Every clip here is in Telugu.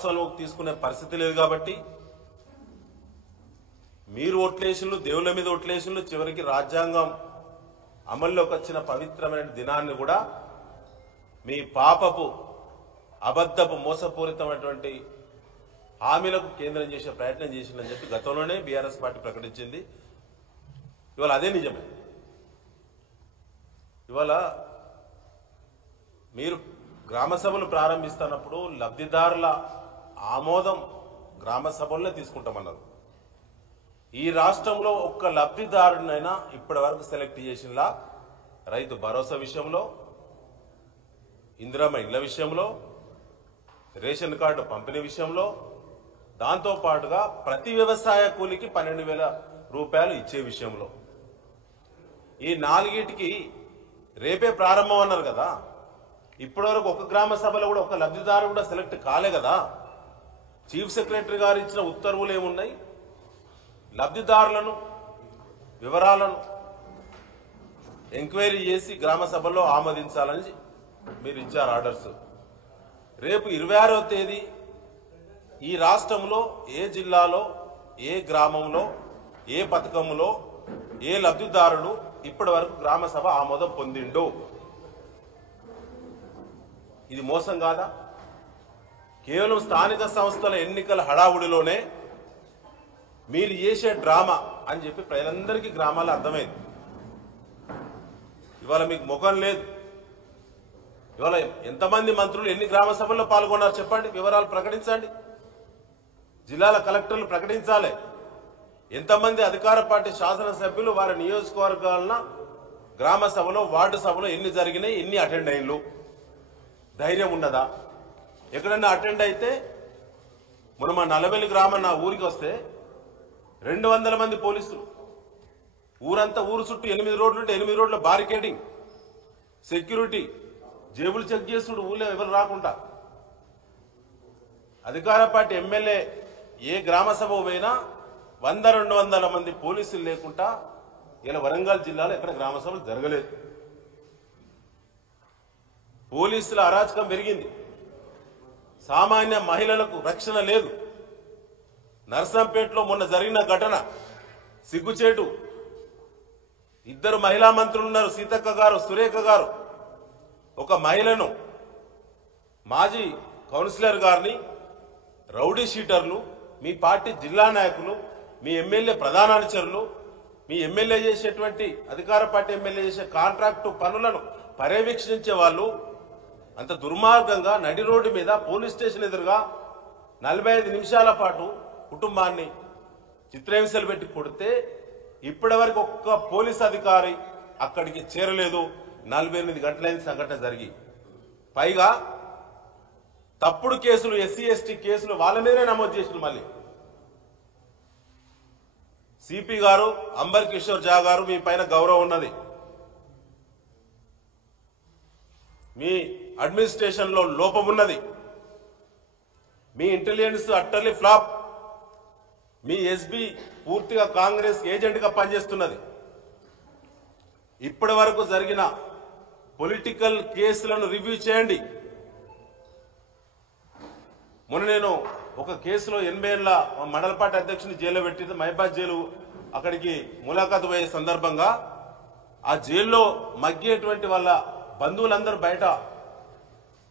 విశ్వాసంలోకి తీసుకునే పరిస్థితి లేదు కాబట్టి మీరు ఓట్లేసిళ్ళు, దేవుళ్ళ మీద ఓట్లేసిళ్ళు, చివరికి రాజ్యాంగం అమల్లోకి వచ్చిన పవిత్రమైన దినాన్ని కూడా మీ పాపపు అబద్ధపు మోసపూరితమైనటువంటి హామీలకు కేంద్రం చేసే ప్రయత్నం చేసిందని చెప్పి గతంలోనే బీఆర్ఎస్ పార్టీ ప్రకటించింది. ఇవాళ అదే నిజమే. ఇవాళ మీరు గ్రామ సభలు ప్రారంభిస్తున్నప్పుడు లబ్ధిదారుల ఆమోదం గ్రామ సభల్లో తీసుకుంటామన్నారు. ఈ రాష్ట్రంలో ఒక్క లబ్ధిదారునైనా ఇప్పటి వరకు సెలెక్ట్ చేసినలా రైతు భరోసా విషయంలో, ఇందిరమ్మ ఇళ్ల విషయంలో, రేషన్ కార్డు పంపిణీ విషయంలో, దాంతో పాటుగా ప్రతి వ్యవసాయ కూలికి 12,000 రూపాయలు ఇచ్చే విషయంలో, ఈ నాలుగిటికి రేపే ప్రారంభం అన్నారు కదా. ఇప్పటివరకు ఒక గ్రామ సభలో కూడా ఒక లబ్ధిదారు కూడా సెలెక్ట్ కాలే కదా. చీఫ్ సెక్రటరీ గారు ఇచ్చిన ఉత్తర్వులు ఏమున్నాయి? లబ్ధిదారులను వివరాలను ఎంక్వైరీ చేసి గ్రామ సభలో ఆమోదించాలని మీరు ఇచ్చారు ఆర్డర్స్. రేపు 26వ తేదీ ఈ రాష్ట్రంలో ఏ జిల్లాలో, ఏ గ్రామంలో, ఏ పథకంలో ఏ లబ్ధిదారుడు ఇప్పటి వరకు గ్రామ సభ ఆమోదం పొందిండు? ఇది మోసం కాదా? కేవలం స్థానిక సంస్థల ఎన్నికల హడావుడిలోనే మీరు చేసే డ్రామా అని చెప్పి ప్రజలందరికీ గ్రామాల్లో అర్థమైంది. ఇవాళ మీకు ముఖం లేదు. ఇవాళ ఎంతమంది మంత్రులు ఎన్ని గ్రామ సభల్లో పాల్గొన్నారు చెప్పండి, వివరాలు ప్రకటించండి. జిల్లాల కలెక్టర్లు ప్రకటించాలి. ఎంతమంది అధికార పార్టీ శాసనసభ్యులు వారి నియోజకవర్గాల గ్రామ సభలో, వార్డు సభలో ఎన్ని జరిగినాయి, ఎన్ని అటెండ్ అయ్యిండ్రు? ధైర్యం ఉన్నదా? ఎక్కడన్నా అటెండ్ అయితే మొన్న మా నల్లబెల్లి గ్రామం నా ఊరికి వస్తే 200 మంది పోలీసులు, ఊరంతా, ఊరు చుట్టూ 8 రోడ్లు ఉంటే 8 రోడ్ల బారికేడింగ్, సెక్యూరిటీ, జేబులు చెక్ చేసుడు, ఊళ్ళో ఎవరు రాకుండా. అధికార పార్టీ ఎమ్మెల్యే ఏ గ్రామ సభ పోయినా 100-200 మంది పోలీసులు లేకుండా ఇలా వరంగల్ జిల్లాలో ఎక్కడ గ్రామ సభలు జరగలేదు. పోలీసుల అరాచకం పెరిగింది. సామాన్య మహిళలకు రక్షణ లేదు. నర్సంపేటలో మొన్న జరిగిన ఘటన సిగ్గుచేటు. 2 మహిళా మంత్రులు ఉన్నారు, సీతక్క గారు, సురేఖ గారు. ఒక మహిళను, మాజీ కౌన్సిలర్ గారిని రౌడీ షీటర్లు, మీ పార్టీ జిల్లా నాయకులు, మీ ఎమ్మెల్యే ప్రధాన అనుచరులు, మీ ఎమ్మెల్యే చేసేటువంటి అధికార పార్టీ ఎమ్మెల్యే చేసే కాంట్రాక్టు పనులను పర్యవేక్షించే వాళ్ళు అంత దుర్మార్గంగా నడి రోడ్డు మీద పోలీస్ స్టేషన్ ఎదురుగా 45 నిమిషాల పాటు కుటుంబాన్ని చిత్రహింసలు పెట్టి కొడితే ఇప్పటి వరకు ఒక్క పోలీస్ అధికారి అక్కడికి చేరలేదు. 48 గంటలైన సంఘటన జరిగి, పైగా తప్పుడు కేసులు, ఎస్సీ ఎస్టీ కేసులు వాళ్ళ మీదనే నమోదు చేసిన. మళ్ళీ సిపి గారు, అంబర్ కిషోర్ జా గారు, మీ పైన గౌరవం ఉన్నది. మీ అడ్మినిస్ట్రేషన్ లో లోపం ఉన్నది. మీ ఇంటెలిజెన్స్ అట్టర్లీ ఫ్లాప్. మీ ఎస్బీ పూర్తిగా కాంగ్రెస్ ఏజెంట్ గా పనిచేస్తున్నది. ఇప్పటి వరకు జరిగిన పొలిటికల్ కేసులను రివ్యూ చేయండి. మొన్న నేను ఒక కేసులో 80 ఏళ్ల మండల పార్టీ అధ్యక్షుని జైల్లో పెట్టింది, మహిబాద్ జైలు. అక్కడికి ములాఖాతు పోయే సందర్భంగా ఆ జైల్లో మగ్గేటువంటి వాళ్ళ బంధువులందరూ బయట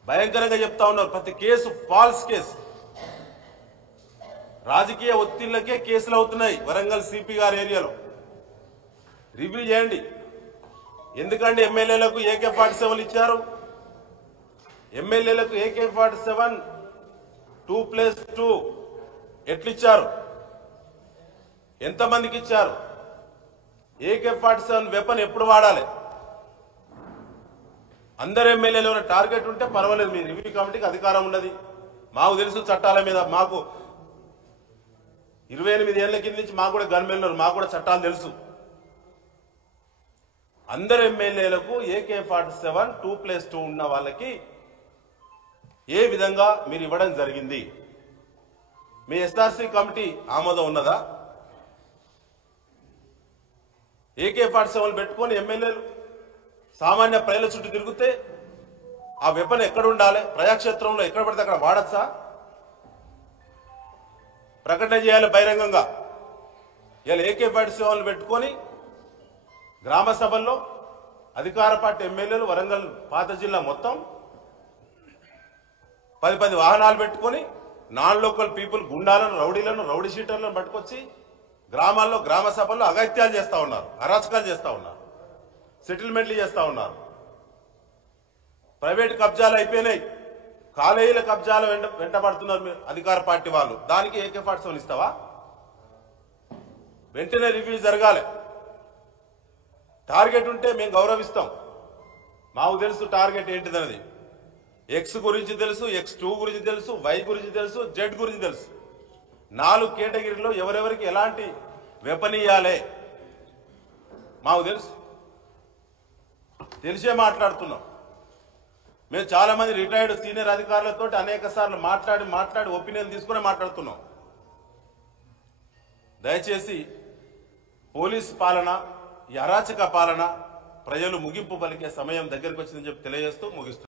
భయంకరంగా చెప్తా ఉన్నారు, ప్రతి కేసు ఫాల్స్ కేసు, రాజకీయ ఒత్తిళ్లకే కేసులు అవుతున్నాయి వరంగల్ సిపి గారి ఏరియాలో. రివ్యూ చేయండి. ఎందుకంటే ఎమ్మెల్యేలకు AK-47 ఇచ్చారు. ఎమ్మెల్యేలకు AK-47 2+2 ఎట్లిచ్చారు? ఎంతమందికి ఇచ్చారు? AK-47 వెపన్ ఎప్పుడు వాడాలి? అందరు ఎమ్మెల్యేలు టార్గెట్ ఉంటే పర్వాలేదు, మీ రివ్యూ కమిటీకి అధికారం ఉన్నది. మాకు తెలుసు చట్టాల మీద. మాకు 28 ఏళ్ల కింద నుంచి మాకు కూడా గన్మెన్లు, మాకు కూడా చట్టాలు తెలుసు. అందరు ఎమ్మెల్యేలకు AK-47 2+2 ఉన్న వాళ్ళకి ఏ విధంగా మీరు ఇవ్వడం జరిగింది? మీ SRC కమిటీ ఆమోదం ఉన్నదా? AK-47 పెట్టుకొని ఎమ్మెల్యేలు సామాన్య ప్రజల చుట్టూ తిరిగితే ఆ వెపన్ ఎక్కడ ఉండాలి? ప్రజాక్షేత్రంలో ఎక్కడ పడితే అక్కడ వాడచ్చా? ప్రకటన చేయాలి బహిరంగంగా. ఇలా AK-47 పెట్టుకొని గ్రామ సభల్లో అధికార పార్టీ ఎమ్మెల్యేలు వరంగల్ పాత జిల్లా మొత్తం 10 వాహనాలు పెట్టుకొని నాన్ లోకల్ పీపుల్ గుండాలను రౌడీ షీటర్లను పట్టుకొచ్చి గ్రామాల్లో గ్రామ సభల్లో అగత్యాలు చేస్తా ఉన్నారు, అరాచకాలు చేస్తా ఉన్నారు, సెటిల్మెంట్లు చేస్తా ఉన్నారు. ప్రైవేట్ కబ్జాలు అయిపోయినాయి, కాలేజీల కబ్జాలు వెంటబడుతున్నారు మీరు అధికార పార్టీ వాళ్ళు. దానికి AK-47 ఇస్తావా? వెంటనే రివ్యూ జరగాలి. టార్గెట్ ఉంటే మేము గౌరవిస్తాం. మాకు తెలుసు టార్గెట్ ఏంటిదన్నది. X గురించి తెలుసు, X2 గురించి తెలుసు, Y గురించి తెలుసు, Z గురించి తెలుసు. 4 కేటగిరీలో ఎవరెవరికి ఎలాంటి వెపన్ ఇయ్యాలే మాకు తెలుసు. తెలిసే మాట్లాడుతున్నాం. మేము చాలా మంది రిటైర్డ్ సీనియర్ అధికారులతో అనేక సార్లు మాట్లాడి ఒపీనియన్ తీసుకునే మాట్లాడుతున్నాం. దయచేసి పోలీసు పాలన, ఈ అరాచక పాలన ప్రజలు ముగింపు పలికే సమయం దగ్గరికి వచ్చిందని చెప్పి తెలియజేస్తూ ముగిస్తున్నాం.